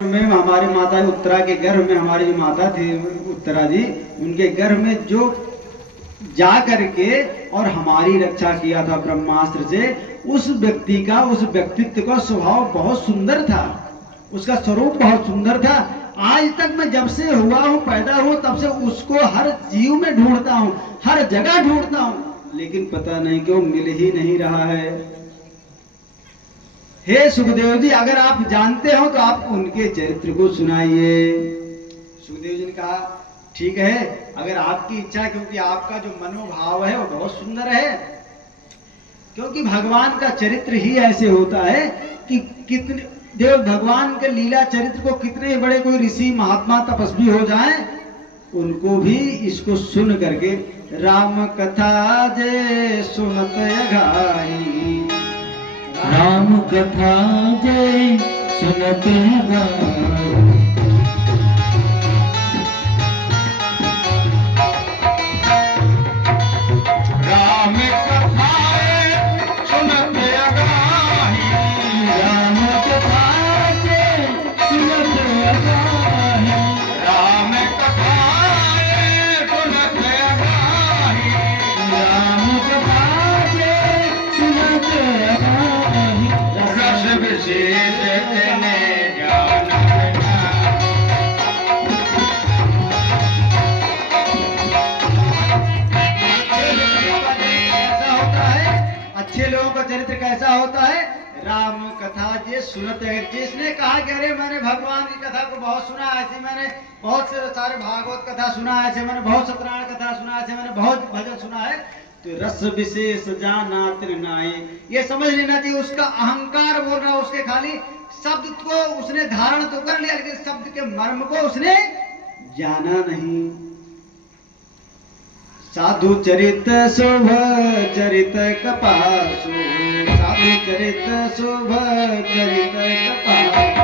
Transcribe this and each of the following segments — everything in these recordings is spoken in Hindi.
में हमारे माता उत्तरा के गर्भ में हमारी जो माता थी उत्तरा जी, उनके गर्भ में जो जा करके और हमारी रक्षा किया था ब्रह्मास्त्र से, उस व्यक्ति का, उस व्यक्तित्व का स्वभाव बहुत सुंदर था, उसका स्वरूप बहुत सुंदर था। आज तक मैं जब से हुआ हूँ, पैदा हुआ तब से उसको हर जीव में ढूंढता हूँ, हर जगह ढूंढता हूँ, लेकिन पता नहीं क्यों मिल ही नहीं रहा है। हे सुखदेव जी, अगर आप जानते हो तो आप उनके चरित्र को सुनाइए। सुखदेव जी ने कहा ठीक है, अगर आपकी इच्छा है, क्योंकि आपका जो मनोभाव है वो बहुत सुंदर है, क्योंकि भगवान का चरित्र ही ऐसे होता है कि कितने देव भगवान के लीला चरित्र को कितने बड़े कोई ऋषि महात्मा तपस्वी हो जाएं, उनको भी इसको सुन करके राम कथा जे सुनत अघाई, राम कथा जय सुनत गाई। राम कथाएं सुनत अघाई, राम कथा जय सुनत गाई, राम कथाएं सुनत अघाई, राम कथा जय सुनत गाई। रस विशेष तेने ज्ञान बिना, कैसा होता है, अच्छे लोगों का चरित्र कैसा होता है। राम कथा जे सुनत है, जिसने कहा कि अरे मैंने भगवान की कथा को बहुत सुना, ऐसे मैंने बहुत से सारे भागवत कथा सुना, ऐसे मैंने बहुत सत्यनारायण कथा सुना, ऐसे मैंने बहुत भजन सुना है, तो रस विशेष जाना त्रिनाई, ये समझ लेना चाहिए उसका अहंकार बोल रहा है, उसके खाली शब्द को उसने धारण तो कर लिया, लेकिन शब्द के मर्म को उसने जाना नहीं। साधु चरित शुभ चरित कपासु, साधु चरित शुभ चरित कपासु,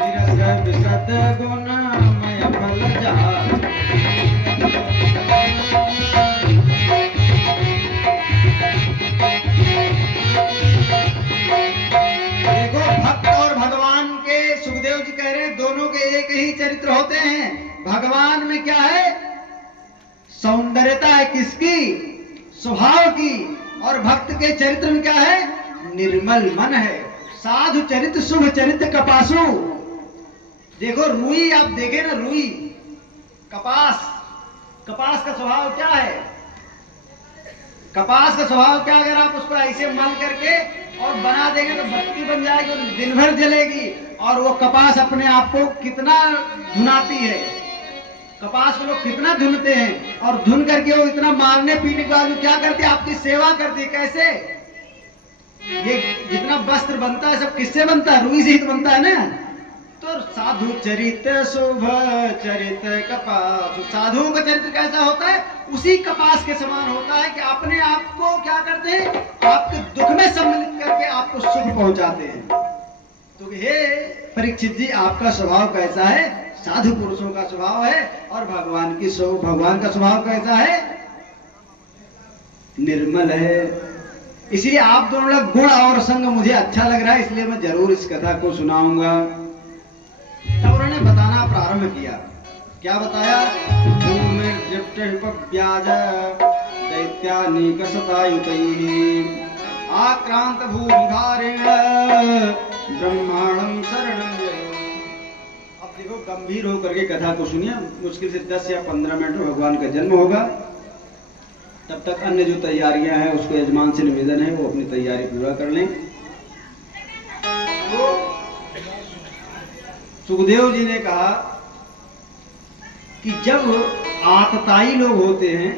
निरस विशद गुणमय फल जातु। देखो, भक्त और भगवान के, सुखदेव जी कह रहे हैं दोनों के एक ही चरित्र होते हैं। भगवान में क्या है, सौंदर्यता है किसकी, स्वभाव की, और भक्त के चरित्र में क्या है, निर्मल मन है। साधु चरित्र शुभ चरित्र कपासु, देखो रुई, आप देखे ना रुई, कपास, कपास का स्वभाव क्या है, कपास का स्वभाव क्या, अगर आप उसको ऐसे मल करके और बना देंगे तो बत्ती बन जाएगी और दिन भर जलेगी, और वो कपास अपने आप को कितना धुनाती है, कपास को लोग कितना धुनते हैं, और धुन करके वो इतना मारने पीने के बाद क्या करती है, आपकी सेवा करती है। कैसे, ये जितना वस्त्र बनता है सब किससे बनता है, रुई से ही तो बनता है ना। तो साधु चरित शुभ चरित कपास, साधुओं का चरित्र कैसा होता है, उसी कपास के समान होता है कि अपने आप को क्या करते हैं, आपके दुख में सम्मिलित करके आपको सुख पहुंचाते हैं। तो हे परीक्षित जी, आपका स्वभाव कैसा है, साधु पुरुषों का स्वभाव है, और भगवान का स्वभाव कैसा है, निर्मल है। इसलिए आप दोनों लोग गुण और संग मुझे अच्छा लग रहा है, इसलिए मैं जरूर इस कथा को सुनाऊंगा। तब उन्होंने बताना प्रारंभ किया, क्या बताया, आक्रांत भूमिभारेण ब्रह्मांडं शरणं जयो। अब देखो, गंभीर होकर के कथा को सुनिए, मुश्किल से 10 या 15 मिनट में भगवान का जन्म होगा। तब तक अन्य जो तैयारियां हैं, उसको यजमान से निवेदन है वो अपनी तैयारी पूरा कर लें। तो सुखदेव जी ने कहा कि जब आतताई लोग होते हैं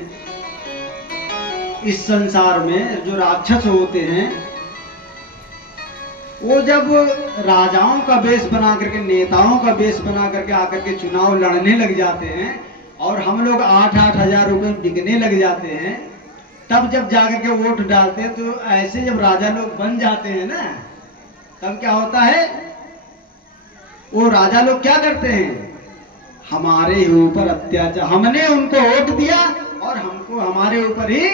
इस संसार में, जो राक्षस होते हैं, वो जब राजाओं का वेश बना करके, नेताओं का वेश बना करके आकर के चुनाव लड़ने लग जाते हैं, और हम लोग 8-8 हजार रुपए बिकने लग जाते हैं, तब जब जाकर के वोट डालते हैं, तो ऐसे जब राजा लोग बन जाते हैं ना, तब क्या होता है, वो राजा लोग क्या करते हैं, हमारे ऊपर अत्याचार, हमने उनको वोट दिया और हम हमारे ऊपर ही,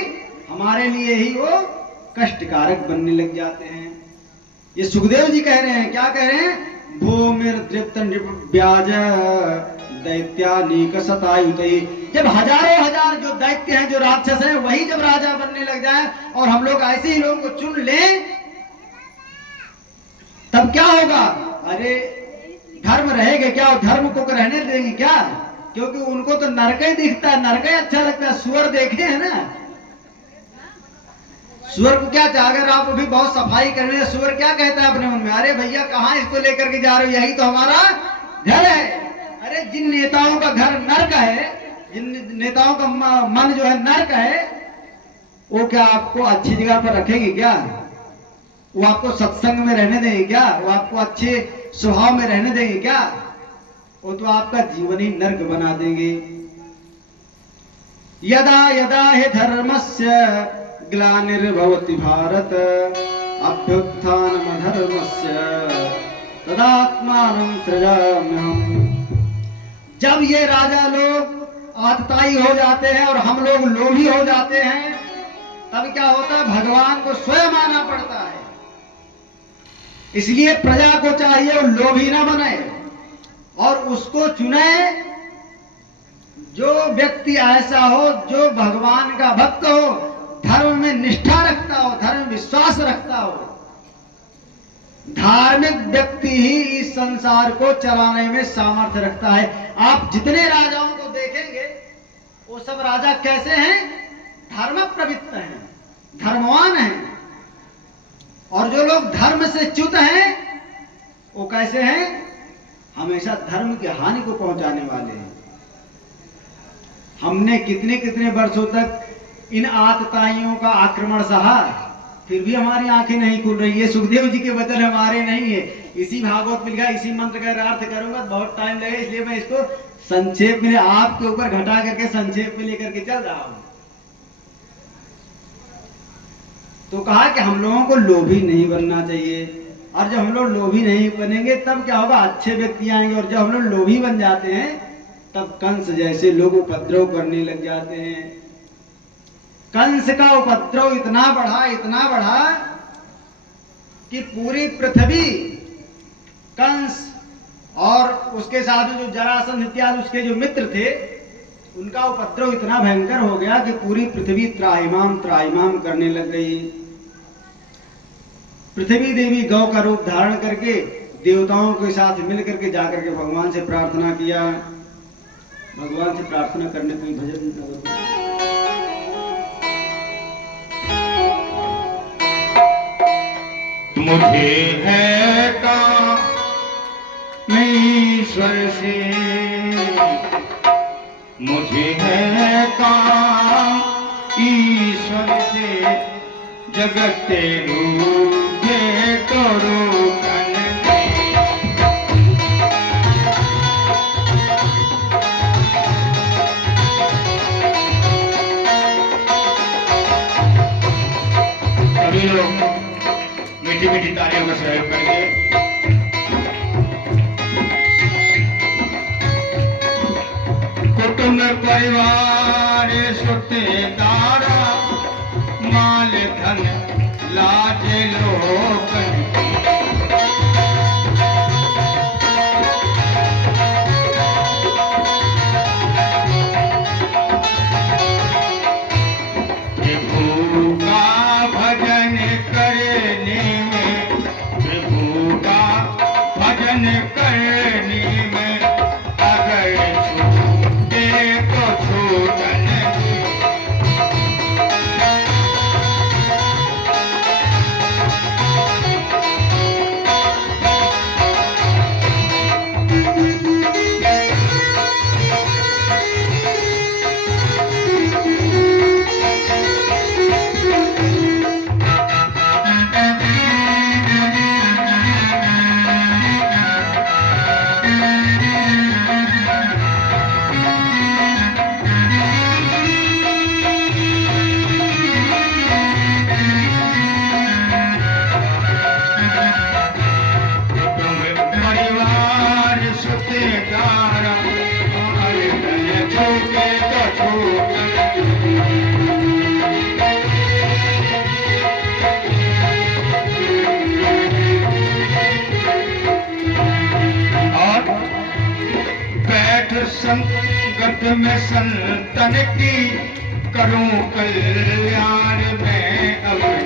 हमारे लिए ही वो कष्टकारक बनने लग जाते हैं। ये सुखदेव जी कह रहे हैं, क्या कह रहे हैं? भूमिर दृप्त ब्याज दैत्यानीक शतायुतई। जब हजारों हजार जो दैत्य हैं, जो राक्षस हैं, वही जब राजा बनने लग जाए और हम लोग ऐसे ही लोगों को चुन लें, तब क्या होगा? अरे धर्म रहेगा क्या? धर्म को रहने देंगे क्या? क्योंकि उनको तो नरक ही दिखता है, नरक ही अच्छा लगता है। सुअर देखे हैं ना, सुअर को क्या चाह, अगर आप अभी बहुत सफाई करने, सुअर क्या कहता है अपने मन में? अरे भैया कहाँ इसको लेकर के जा रहे हो, यही तो हमारा घर है। अरे जिन नेताओं का घर नर्क है, जिन नेताओं का मन जो है नर्क है, वो क्या आपको अच्छी जगह पर रखेंगे क्या? वो आपको सत्संग में रहने देंगे क्या? वो आपको अच्छे स्वभाव में रहने देंगे क्या? वो तो आपका जीवन ही नर्क बना देंगे। यदा यदा हि धर्मस्य ग्लानिर्भवति भारत अभ्युत्थानमधर्मस्य तदात्मानं सृजाम्यहम्। जब ये राजा लोग आतताई हो जाते हैं और हम लोग लोभी हो जाते हैं, तब क्या होता है? भगवान को स्वयं आना पड़ता है। इसलिए प्रजा को चाहिए वो लोभी ना बने और उसको चुने जो व्यक्ति ऐसा हो जो भगवान का भक्त हो, धर्म में निष्ठा रखता हो, धर्म में विश्वास रखता हो। धार्मिक व्यक्ति ही इस संसार को चलाने में सामर्थ्य रखता है। आप जितने राजाओं को देखेंगे, वो सब राजा कैसे हैं? धर्म प्रवृत्त हैं, धर्मवान हैं। और जो लोग धर्म से च्युत हैं, वो कैसे हैं? हमेशा धर्म की हानि को पहुंचाने वाले हैं। हमने कितने कितने वर्षों तक इन आतताइयों का आक्रमण सहा, फिर भी हमारी आंखें नहीं खुल रही। ये सुखदेव जी के वचन हमारे नहीं है। इसी भागवत में लिखा, इसी मंत्र का अर्थ करूंगा तो बहुत टाइम लगेगा, इसलिए मैं इसको संक्षेप में आपके ऊपर घटा करके संक्षेप में लेकर के चल रहा हूं। तो कहा कि हम लोगों को लोभी नहीं बनना चाहिए, और जब हम लोग लोभी नहीं बनेंगे तब क्या होगा? अच्छे व्यक्ति आएंगे। और जब हम लोग लोभी बन जाते हैं, तब कंस जैसे लोग उपद्रव करने लग जाते हैं। कंस का उपद्रव इतना बढ़ा कि पूरी पृथ्वी, कंस और उसके साथ जो जरासंध इत्यादि उसके जो मित्र थे, उनका उपद्रव इतना भयंकर हो गया कि पूरी पृथ्वी त्राहिमाम त्राहिमाम करने लग गई। पृथ्वी देवी गौ का रूप धारण करके देवताओं के साथ मिलकर के जाकर के भगवान से प्रार्थना किया। भगवान से प्रार्थना करने कोई भजन मुझे है काम ईश्वर से, मुझे है काम ईश्वर से, जगत रूपे करो सभी लोग मीठी मीठी तालियों का सहयोग करके कुटुंब परिवार सुतेदारा माल धन लाज लोकन प्रभु का भजन करने में, प्रभु का भजन करने में अगर छूटे तो छूटन संकट में संतन की करूं कल्याण में अपना।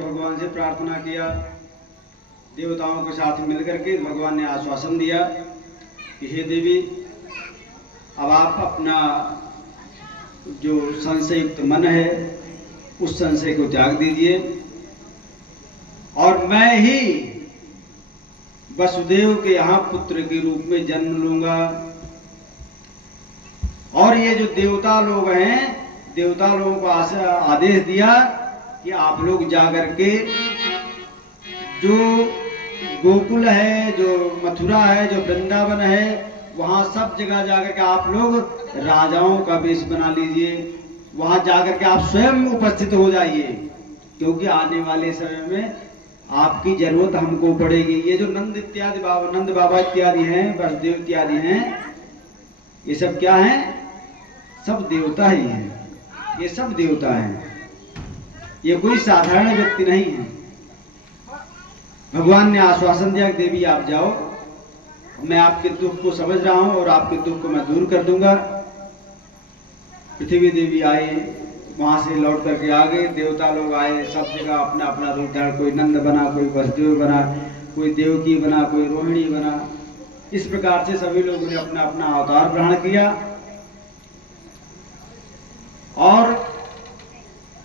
भगवान से प्रार्थना किया, देवताओं के साथ मिलकर के भगवान ने आश्वासन दिया कि हे देवी, अब आप अपना जो संशय युक्त मन है उस संशय को त्याग दीजिए और मैं ही वसुदेव के यहाँ पुत्र के रूप में जन्म लूंगा। और ये जो देवता लोग हैं, देवता लोगों को आदेश दिया कि आप लोग जाकर के जो गोकुल है, जो मथुरा है, जो वृंदावन है, वहां सब जगह जाकर के आप लोग राजाओं का वेश बना लीजिए। वहां जाकर के आप स्वयं उपस्थित हो जाइए, क्योंकि आने वाले समय में आपकी जरूरत हमको पड़ेगी। ये जो नंद इत्यादि बाबा, नंद बाबा इत्यादि हैं, वसुदेव इत्यादि हैं, ये सब क्या हैं? सब देवता ही हैं। ये सब देवता हैं, ये कोई साधारण व्यक्ति नहीं है। भगवान ने आश्वासन दिया कि देवी आप जाओ, मैं आपके दुख को समझ रहा हूं और आपके दुख को मैं दूर कर दूंगा। पृथ्वी देवी आई, वहां से लौट करके आ गए। देवता लोग आए, सब जगह अपना अपना रूप धारण, कोई नंद बना, कोई वसुदेव बना, कोई देवकी बना, कोई रोहिणी बना। इस प्रकार से सभी लोगों ने अपना अपना अवतार ग्रहण किया। और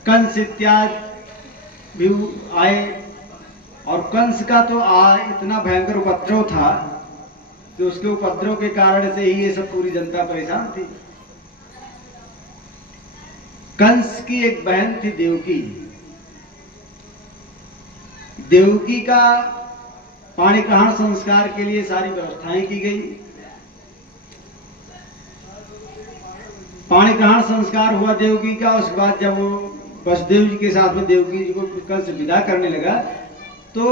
कंस इत्यादि भी आए, और कंस का तो इतना भयंकर उपद्रव था कि उसके उपद्रव के कारण से ही ये सब पूरी जनता परेशान थी। कंस की एक बहन थी देवकी। देवकी का पाणिग्रहण संस्कार के लिए सारी व्यवस्थाएं की गई। पाणिग्रहण संस्कार हुआ देवकी का। उसके बाद जब वो वसुदेव जी के साथ में देवकी जी को कंस विदा करने लगा, तो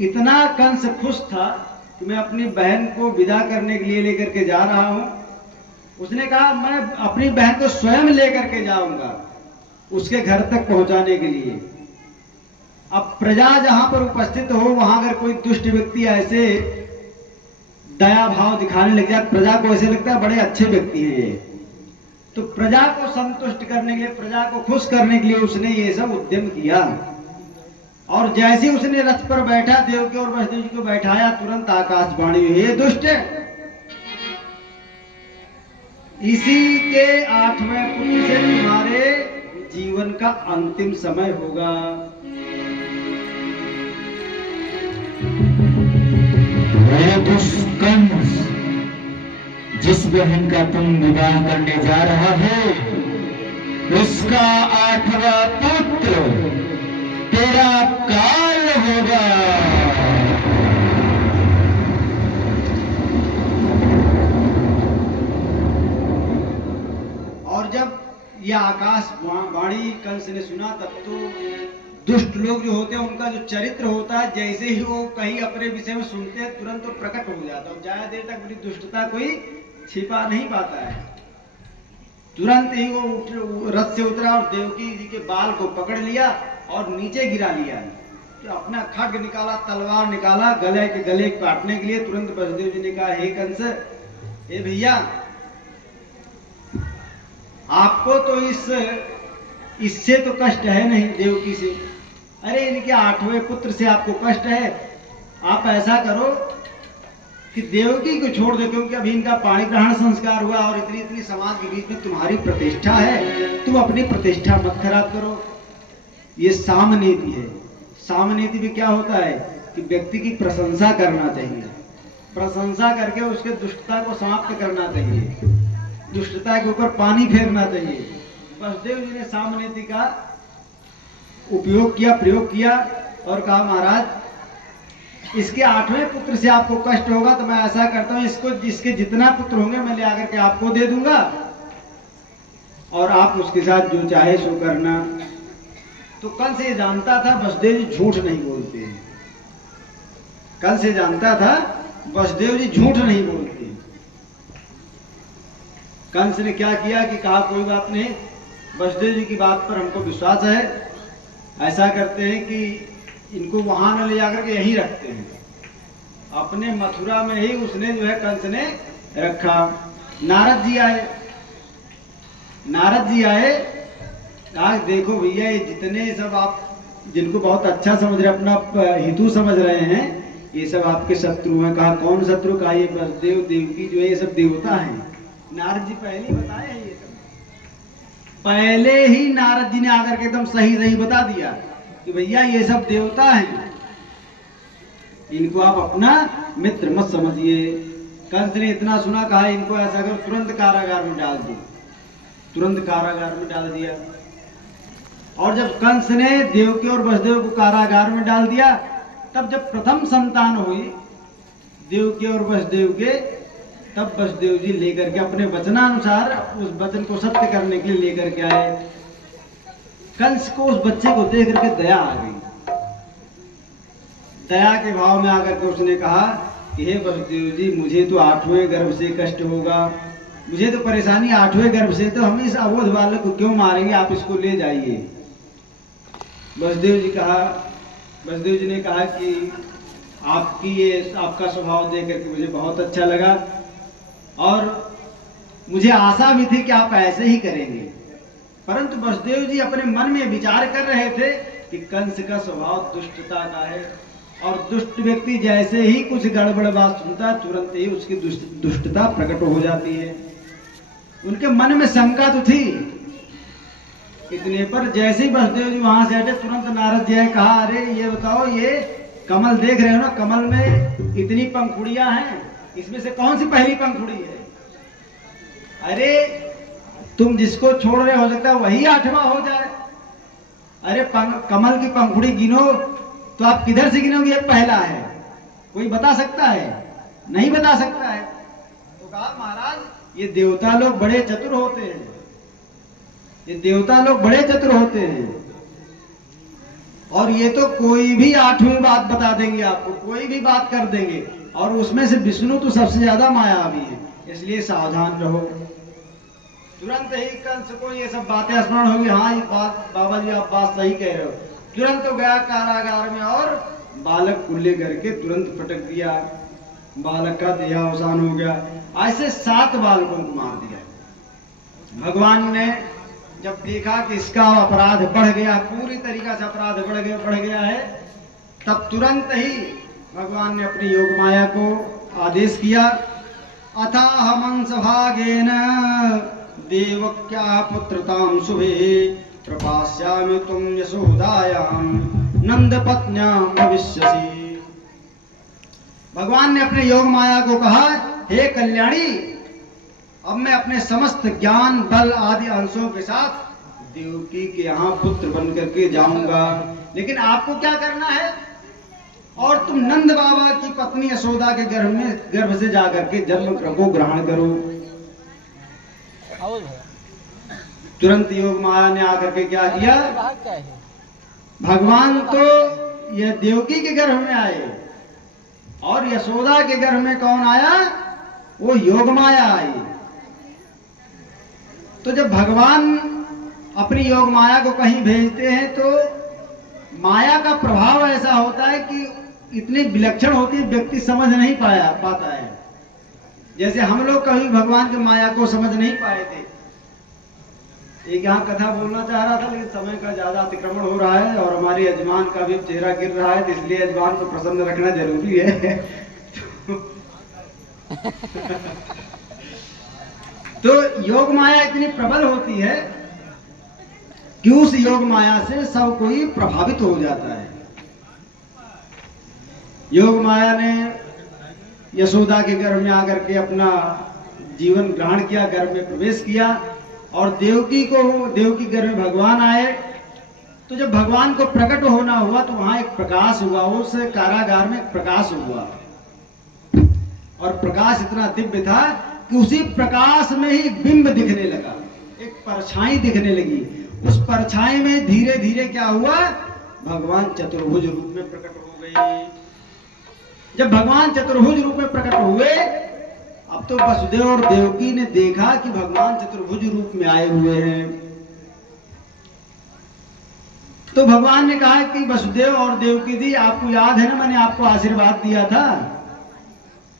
इतना कंस खुश था कि मैं अपनी बहन को विदा करने के लिए लेकर के जा रहा हूं। उसने कहा मैं अपनी बहन को स्वयं लेकर के जाऊंगा उसके घर तक पहुंचाने के लिए। अब प्रजा जहां पर उपस्थित हो, वहां अगर कोई दुष्ट व्यक्ति ऐसे दया भाव दिखाने लग जाए, प्रजा को ऐसे लगता है बड़े अच्छे व्यक्ति हैं ये, तो प्रजा को संतुष्ट करने के लिए, प्रजा को खुश करने के लिए उसने ये सब उद्यम किया। और जैसे उसने रथ पर बैठा, देवकी और वसुदेव जी को बैठाया, तुरंत आकाशवाणी हुई, हे दुष्ट, इसी के 8वें पुत्र से तुम्हारे जीवन का अंतिम समय होगा। कंस, जिस बहन का तुम विवाह करने जा रहा हो, उसका 8वां पुत्र तेरा काल होगा। और जब यह आकाशवाणी कंस ने सुना, तब तो दुष्ट लोग जो होते हैं उनका जो चरित्र होता है, जैसे ही वो कहीं अपने विषय में सुनते हैं तुरंत तो प्रकट हो जाता है। ज्यादा देर तक अपनी दुष्टता कोई छिपा नहीं पाता है। तुरंत ही वो रथ से उतरा और देवकी जी के बाल को पकड़ लिया और नीचे गिरा लिया। तो अपना खड्ग निकाला, तलवार निकाला, गले काटने के लिए। तुरंत वसुदेव जी ने कहा, हे कंस, हे भैया, आपको तो इससे तो कष्ट है नहीं, देवकी से। अरे इनके 8वें पुत्र से आपको कष्ट है। आप ऐसा करो कि देवकी को छोड़ दो, क्योंकि अभी इनका पाणी ग्रहण संस्कार हुआ और इतनी इतनी समाज के बीच में तुम्हारी प्रतिष्ठा है, तुम अपनी प्रतिष्ठा मत खराब करो। ये सामनीति है। सामनीति में क्या होता है कि व्यक्ति की प्रशंसा करना चाहिए, प्रशंसा करके उसके दुष्टता को समाप्त करना चाहिए, दुष्टता के ऊपर पानी फेरना चाहिए। वसुदेव जी ने सामनीति का उपयोग किया, प्रयोग किया और कहा महाराज इसके 8वें पुत्र से आपको कष्ट होगा तो मैं ऐसा करता हूं, इसको जिसके जितना पुत्र होंगे मैं ले आकर के आपको दे दूंगा और आप उसके साथ जो चाहे सो करना। तो कल से जानता था वसुदेव जी झूठ नहीं बोलते, कल से जानता था वसुदेव जी झूठ नहीं बोलते। कंस ने क्या किया कि कहा कोई बात नहीं, वसुदेव जी की बात पर हमको विश्वास है, ऐसा करते हैं कि इनको वहां न ले जाकर के यहीं रखते हैं। अपने मथुरा में ही उसने जो है कंस ने रखा। नारद जी आए, नारद जी आए, कहा देखो भैया ये जितने सब आप जिनको बहुत अच्छा समझ रहे, अपना हितू समझ रहे हैं, ये सब आपके शत्रु हैं। कहा कौन शत्रु? कहा ये वसुदेव देवकी जो है ये सब देवता हैं। नारद जी पहले ही बताए हैं ये सब, पहले ही नारद जी ने आकर के एकदम सही सही बता दिया कि भैया ये सब देवता हैं, इनको आप अपना मित्र मत समझिए। कंस ने इतना सुना, कहा इनको ऐसा करो तुरंत कारागार में डाल दो, तुरंत कारागार में डाल दिया। और जब कंस ने देवकी और वसुदेव को कारागार में डाल दिया, तब जब प्रथम संतान हुई देवकी और वसुदेव के, तब वसुदेव जी लेकर के अपने वचनानुसार उस वचन को सत्य करने के लिए लेकर के आए। कंस को उस बच्चे को देख करके दया आ गई, दया के भाव में आकर के उसने कहा कि हे वसुदेव जी मुझे तो 8वें गर्भ से कष्ट होगा, मुझे तो परेशानी 8वें गर्भ से, तो हम इस अबोध बालक को क्यों मारेंगे, आप इसको ले जाइए। वसुदेव जी ने कहा कि आपकी ये आपका स्वभाव देख करके मुझे बहुत अच्छा लगा और मुझे आशा भी थी कि आप ऐसे ही करेंगे। परंतु वसुदेव जी अपने मन में विचार कर रहे थे कि कंस का स्वभाव दुष्टता का है और दुष्ट व्यक्ति जैसे ही कुछ गड़बड़ बात सुनता है तुरंत ही उसकी दुष्टता प्रकट हो जाती है। उनके मन में शंका तो थी। इतने पर जैसे ही वसुदेव जी वहां से हटे, तुरंत नारद जी ने कहा अरे ये बताओ, ये कमल देख रहे हो ना, कमल में इतनी पंखुड़ियां हैं, इसमें से कौन सी पहली पंखुड़ी है? अरे तुम जिसको छोड़ रहे हो सकता है वही 8वां हो जाए। अरे कमल की पंखुड़ी गिनो तो आप किधर से गिनोगे ये पहला है? कोई बता सकता है? नहीं बता सकता है। तो कहा महाराज ये देवता लोग बड़े चतुर होते हैं, ये देवता लोग बड़े चतुर होते हैं और ये तो कोई भी 8वीं बात बता देंगे आपको, कोई भी बात कर देंगे, और उसमें से विष्णु तो सबसे ज्यादा मायावी है, इसलिए सावधान रहो। तुरंत ही कंस को ये सब बातें स्मरण होगी, हाँ ये बात बाबा जी आप बात सही कह रहे हो। तुरंत तो गया कारागार में और बालक को ले करके तुरंत पटक दिया, बालक का देहावसान हो गया। ऐसे 7 बालकों को मार दिया। भगवान ने जब देखा कि इसका अपराध बढ़ गया, पूरी तरीका से अपराध बढ़ गया है, तब तुरंत ही भगवान ने अपनी योग माया को आदेश किया, अथाहमंस भागेन देवक्या पुत्रतां शुभे प्रपास्यामि तुम यशोदायां नंद पत्न्यां भविष्यसि। भगवान ने अपने योग माया को कहा, हे कल्याणी, अब मैं अपने समस्त ज्ञान बल आदि अंशों के साथ देवकी के यहाँ पुत्र बन करके जाऊंगा, लेकिन आपको क्या करना है? और तुम नंद बाबा की पत्नी यशोदा के गर्भ से जाकर के जन्म को ग्रहण करो। तुरंत योग माया ने आकर के क्या किया? भगवान तो यह देवकी के गर्भ में आए और यशोदा के गर्भ में कौन आया? वो योग माया आई। तो जब भगवान अपनी योग माया को कहीं भेजते हैं तो माया का प्रभाव ऐसा होता है कि इतनी विलक्षण होती है, व्यक्ति समझ नहीं पाता है। जैसे हम लोग कभी भगवान की माया को समझ नहीं पाए थे। एक यहाँ कथा बोलना चाह रहा था, लेकिन समय का ज्यादा अतिक्रमण हो रहा है और हमारे यजमान का भी चेहरा गिर रहा है, तो इसलिए यजमान को प्रसन्न रखना जरूरी है। तो योग माया इतनी प्रबल होती है कि उस योग माया से सब कोई प्रभावित हो जाता है। योग माया ने यशोदा के गर्भ में आकर के अपना जीवन ग्रहण किया, गर्भ में प्रवेश किया, और देवकी गर्भ में भगवान आए। तो जब भगवान को प्रकट होना हुआ तो वहां एक प्रकाश हुआ, उस कारागार में एक प्रकाश हुआ, और प्रकाश इतना दिव्य था कि उसी प्रकाश में ही बिंब दिखने लगा, एक परछाई दिखने लगी। उस परछाई में धीरे धीरे क्या हुआ, भगवान चतुर्भुज रूप में प्रकट हो गए। जब भगवान चतुर्भुज रूप में प्रकट हुए, अब तो वसुदेव और देवकी ने देखा कि भगवान चतुर्भुज रूप में आए हुए हैं। तो भगवान ने कहा कि वसुदेव और देवकी दी, आपको याद है ना, मैंने आपको आशीर्वाद दिया था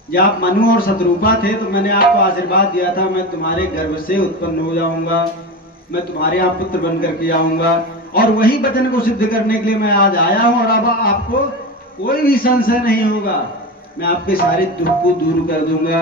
जब आप मनु और शत्रुपा थे, तो मैंने आपको आशीर्वाद दिया था मैं तुम्हारे गर्भ से उत्पन्न हो जाऊंगा, मैं तुम्हारे यहाँ पुत्र बन करके आऊंगा। और वही वचन को सिद्ध करने के लिए मैं आज आया हूं, और अब आपको कोई भी संशय नहीं होगा, मैं आपके सारे दुख को दूर कर दूंगा।